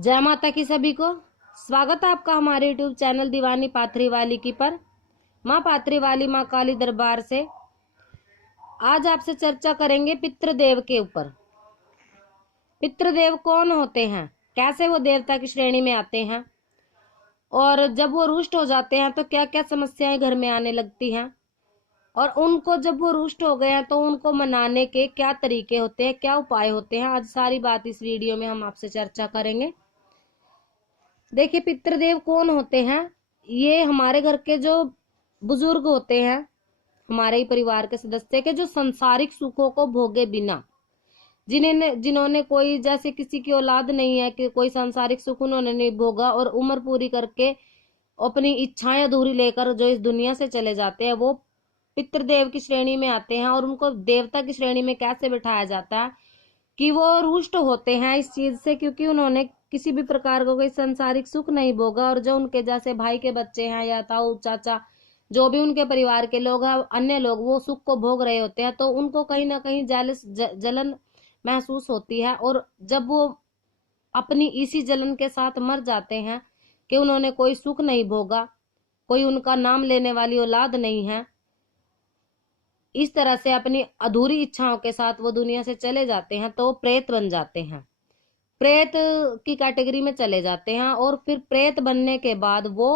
जय माता की सभी को। स्वागत है आपका हमारे यूट्यूब चैनल दीवानी पाथरी वाली की पर। माँ पाथरी वाली माँ काली दरबार से आज आपसे चर्चा करेंगे पितृदेव के ऊपर। पितृदेव कौन होते हैं, कैसे वो देवता की श्रेणी में आते हैं और जब वो रुष्ट हो जाते हैं तो क्या क्या समस्याएं घर में आने लगती हैं, और उनको जब वो रुष्ट हो गए हैं तो उनको मनाने के क्या तरीके होते हैं, क्या उपाय होते हैं। आज सारी बात इस वीडियो में हम आपसे चर्चा करेंगे। देखिए, पितृदेव कौन होते हैं। ये हमारे घर के जो बुजुर्ग होते हैं, हमारे ही परिवार के सदस्य के जो संसारिक सुखों को भोगे बिना, जिन्होंने कोई, जैसे किसी की औलाद नहीं है कि कोई सांसारिक सुख उन्होंने नहीं भोगा और उम्र पूरी करके अपनी इच्छाएं अधूरी लेकर जो इस दुनिया से चले जाते हैं, वो पितृदेव की श्रेणी में आते हैं। और उनको देवता की श्रेणी में कैसे बिठाया जाता है कि वो रुष्ट होते हैं इस चीज से, क्योंकि उन्होंने किसी भी प्रकार का कोई संसारिक सुख नहीं भोगा। और जो उनके जैसे भाई के बच्चे हैं या ताऊ चाचा, जो भी उनके परिवार के लोग हैं, अन्य लोग वो सुख को भोग रहे होते हैं, तो उनको कहीं ना कहीं जलन महसूस होती है। और जब वो अपनी इसी जलन के साथ मर जाते हैं कि उन्होंने कोई सुख नहीं भोगा, कोई उनका नाम लेने वाली औलाद नहीं है, इस तरह से अपनी अधूरी इच्छाओं के साथ वो दुनिया से चले जाते हैं, तो वो प्रेत बन जाते हैं, प्रेत की कैटेगरी में चले जाते हैं। और फिर प्रेत बनने के बाद वो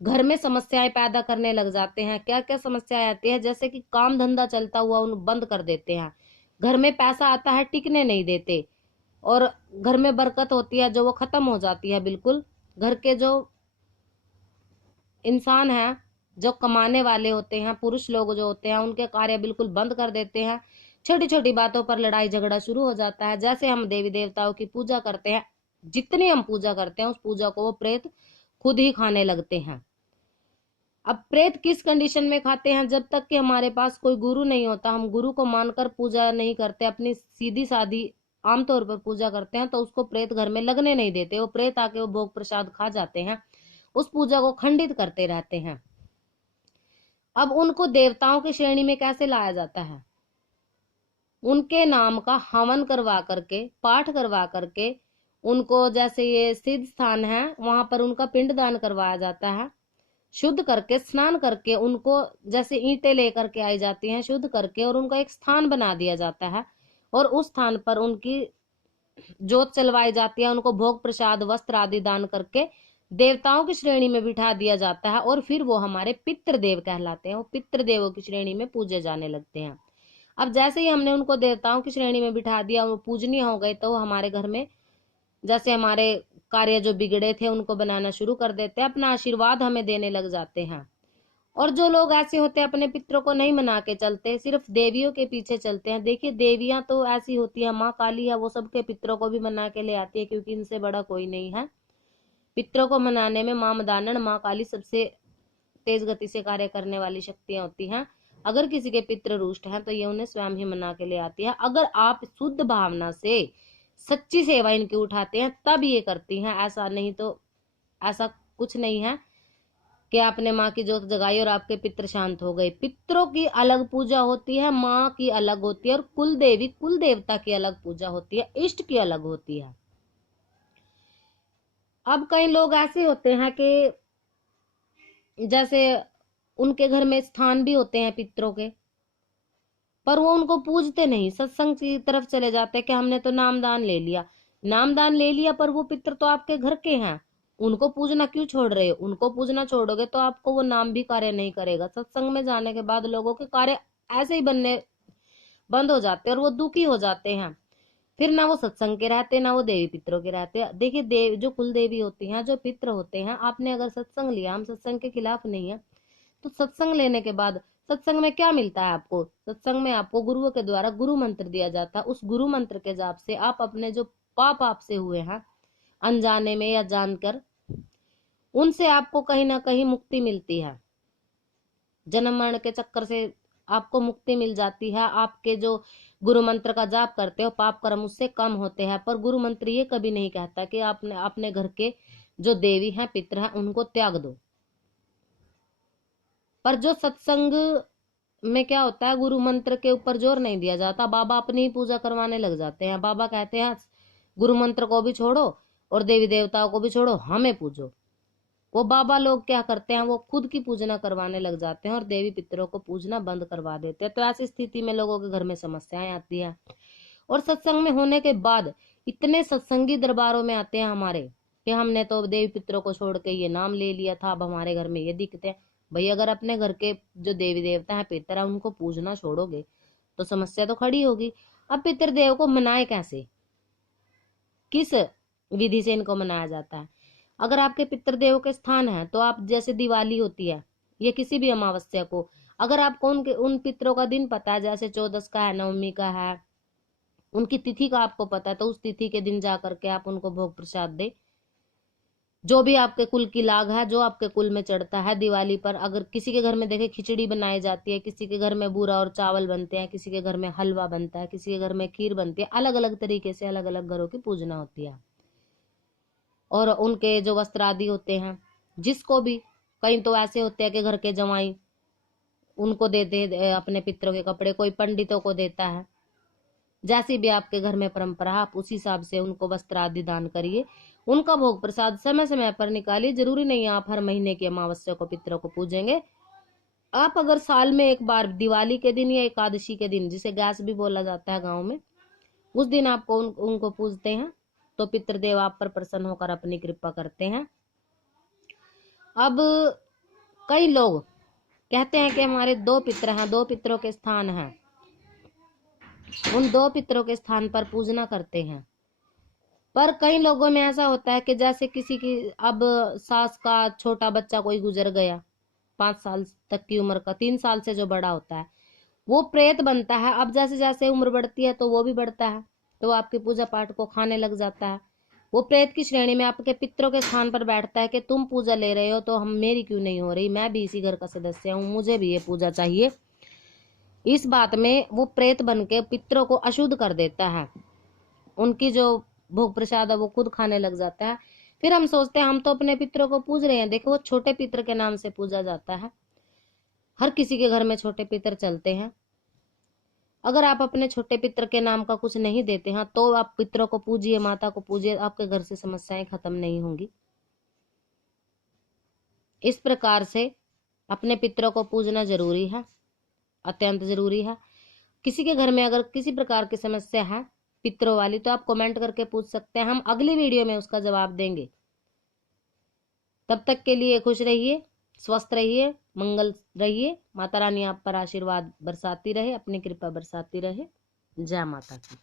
घर में समस्याएं पैदा करने लग जाते हैं। क्या क्या समस्याएं आती है, जैसे कि काम धंधा चलता हुआ उन बंद कर देते हैं, घर में पैसा आता है टिकने नहीं देते, और घर में बरकत होती है जो वो खत्म हो जाती है बिल्कुल। घर के जो इंसान हैं, जो कमाने वाले होते हैं, पुरुष लोग जो होते हैं, उनके कार्य बिल्कुल बंद कर देते हैं। छोटी छोटी बातों पर लड़ाई झगड़ा शुरू हो जाता है। जैसे हम देवी देवताओं की पूजा करते हैं, जितनी हम पूजा करते हैं उस पूजा को वो प्रेत खुद ही खाने लगते हैं। अब प्रेत किस कंडीशन में खाते हैं, जब तक कि हमारे पास कोई गुरु नहीं होता, हम गुरु को मानकर पूजा नहीं करते, अपनी सीधी सादी आमतौर पर पूजा करते हैं, तो उसको प्रेत घर में लगने नहीं देते। वो प्रेत आके वो भोग प्रसाद खा जाते हैं, उस पूजा को खंडित करते रहते हैं। अब उनको देवताओं की श्रेणी में कैसे लाया जाता है, उनके नाम का हवन करवा करके, पाठ करवा करके, उनको, जैसे ये सिद्ध स्थान है वहां पर उनका पिंड दान करवाया जाता है, शुद्ध करके, स्नान करके, उनको जैसे ईंटें लेकर के आई जाती हैं शुद्ध करके, और उनका एक स्थान बना दिया जाता है, और उस स्थान पर उनकी जोत चलवाई जाती है, उनको भोग प्रसाद वस्त्र आदि दान करके देवताओं की श्रेणी में बिठा दिया जाता है, और फिर वो हमारे पितृदेव कहलाते हैं। वो पितृदेवों की श्रेणी में पूजे जाने लगते हैं। अब जैसे ही हमने उनको देवताओं की श्रेणी में बिठा दिया, वो पूजनीय हो गए, तो हमारे घर में जैसे हमारे कार्य जो बिगड़े थे उनको बनाना शुरू कर देते हैं, अपना आशीर्वाद हमें देने लग जाते हैं। और जो लोग ऐसे होते हैं अपने पितरों को नहीं मना के चलते, सिर्फ देवियों के पीछे चलते हैं। देखिए, देवियां तो ऐसी होती है, माँ काली है, वो सबके पितरों को भी मना के ले आती है, क्योंकि इनसे बड़ा कोई नहीं है। पितरों को मनाने में माँ मदानन, माँ काली सबसे तेज गति से कार्य करने वाली शक्तियां होती हैं। अगर किसी के पितृ रुष्ट हैं तो ये उन्हें स्वयं ही मना के ले आती है। अगर आप शुद्ध भावना से सच्ची सेवा इनकी उठाते हैं तब ये करती हैं, ऐसा नहीं तो ऐसा कुछ नहीं है कि आपने माँ की जोत जगाई और आपके पितृ शांत हो गए। पितरों की अलग पूजा होती है, माँ की अलग होती है, और कुल देवी कुल देवता की अलग पूजा होती है, इष्ट की अलग होती है। अब कई लोग ऐसे होते हैं कि जैसे उनके घर में स्थान भी होते हैं पितरों के, पर वो उनको पूजते नहीं, सत्संग की तरफ चले जाते हैं कि हमने तो नामदान ले लिया, नामदान ले लिया, पर वो पितर तो आपके घर के हैं, उनको पूजना क्यों छोड़ रहे हो। उनको पूजना छोड़ोगे तो आपको वो नाम भी कार्य नहीं करेगा। सत्संग में जाने के बाद लोगों के कार्य ऐसे ही बनने बंद हो जाते हैं और वो दुखी हो जाते हैं। फिर ना वो सत्संग के रहते, ना वो देवी पितरों के रहते। देखिए, देव जो कुल देवी होती हैं, जो पित्र होते हैं, आपने अगर सत्संग लिया, हम सत्संग के खिलाफ नहीं है, तो सत्संग लेने के बाद सत्संग में क्या मिलता है आपको, सत्संग में आपको गुरुओं के द्वारा गुरु मंत्र दिया जाता है। उस गुरु मंत्र के जाप से आप अपने जो पाप आपसे हुए हैं अनजाने में या जानकर, उनसे आपको कहीं ना कहीं मुक्ति मिलती है। जन्म मरण के चक्कर से आपको मुक्ति मिल जाती है। आपके जो गुरु मंत्र का जाप करते हो, पाप कर्म उससे कम होते हैं। पर गुरु मंत्र ये कभी नहीं कहता कि आपने अपने घर के जो देवी हैं, पितर हैं, उनको त्याग दो। पर जो सत्संग में क्या होता है, गुरु मंत्र के ऊपर जोर नहीं दिया जाता, बाबा अपनी ही पूजा करवाने लग जाते हैं। बाबा कहते हैं गुरु मंत्र को भी छोड़ो, और देवी देवताओं को भी छोड़ो, हमें पूजो। वो बाबा लोग क्या करते हैं, वो खुद की पूजना करवाने लग जाते हैं और देवी पितरों को पूजना बंद करवा देते हैं। तो ऐसी स्थिति में लोगों के घर में समस्याएं आती है। और सत्संग में होने के बाद इतने सत्संगी दरबारों में आते हैं हमारे कि हमने तो देवी पितरों को छोड़ के ये नाम ले लिया था, अब हमारे घर में ये दिखते हैं। भाई अगर अपने घर के जो देवी देवता है, पितर है, उनको पूजना छोड़ोगे तो समस्या तो खड़ी होगी। अब पितृदेव को मनाए कैसे, किस विधि से इनको मनाया जाता है? अगर आपके पितृदेव के स्थान है तो आप, जैसे दिवाली होती है या किसी भी अमावस्या को, अगर आपको उन पितरों का दिन पता है, जैसे 14 का है, नवमी का है, उनकी तिथि का आपको पता है, तो उस तिथि के दिन जा करके आप उनको भोग प्रसाद दे। जो भी आपके कुल की लाग है, जो आपके कुल में चढ़ता है दिवाली पर। अगर किसी के घर में देखे खिचड़ी बनाई जाती है, किसी के घर में बूरा और चावल बनते हैं, किसी के घर में हलवा बनता है, किसी के घर में खीर बनती है, अलग अलग तरीके से अलग अलग घरों की पूजना होती है। और उनके जो वस्त्र आदि होते हैं, जिसको भी, कहीं तो ऐसे होते हैं कि घर के जवाई उनको देते अपने पितरों के कपड़े, कोई पंडितों को देता है। जैसी भी आपके घर में परंपरा, आप उस हिसाब से उनको वस्त्र आदि दान करिए। उनका भोग प्रसाद समय समय पर निकालिए। जरूरी नहीं है आप हर महीने की अमावस्या को पितरों को पूजेंगे। आप अगर साल में एक बार दिवाली के दिन या एकादशी के दिन, जिसे गैस भी बोला जाता है गाँव में, उस दिन आपको उनको पूजते हैं तो पितृदेव आप पर प्रसन्न होकर अपनी कृपा करते हैं। अब कई लोग कहते हैं कि हमारे 2 पितर हैं, 2 पितरों के स्थान हैं, उन 2 पितरों के स्थान पर पूजना करते हैं। पर कई लोगों में ऐसा होता है कि जैसे किसी की अब सास का छोटा बच्चा कोई गुजर गया, 5 साल तक की उम्र का, 3 साल से जो बड़ा होता है, वो प्रेत बनता है। अब जैसे जैसे उम्र बढ़ती है तो वो भी बढ़ता है, तो आपकी पूजा पाठ को खाने लग जाता है। वो प्रेत की श्रेणी में आपके पितरों के स्थान पर बैठता है कि तुम पूजा ले रहे हो तो हम, मेरी क्यों नहीं हो रही, मैं भी इसी घर का सदस्य हूँ, मुझे भी ये पूजा चाहिए। इस बात में वो प्रेत बन के पितरों को अशुद्ध कर देता है, उनकी जो भोग प्रसाद है वो खुद खाने लग जाता है। फिर हम सोचते हैं हम तो अपने पितरों को पूज रहे हैं, देखो वो छोटे पितर के नाम से पूजा जाता है। हर किसी के घर में छोटे पितर चलते हैं। अगर आप अपने छोटे पितर के नाम का कुछ नहीं देते हैं तो आप पितरों को पूजिए, माता को पूजिए, आपके घर से समस्याएं खत्म नहीं होंगी। इस प्रकार से अपने पितरों को पूजना जरूरी है, अत्यंत जरूरी है। किसी के घर में अगर किसी प्रकार की समस्या है पितरों वाली, तो आप कमेंट करके पूछ सकते हैं, हम अगली वीडियो में उसका जवाब देंगे। तब तक के लिए खुश रहिए, स्वस्थ रहिए, मंगल रहिए। माता रानी आप पर आशीर्वाद बरसाती रहे, अपनी कृपा बरसाती रहे। जय माता की।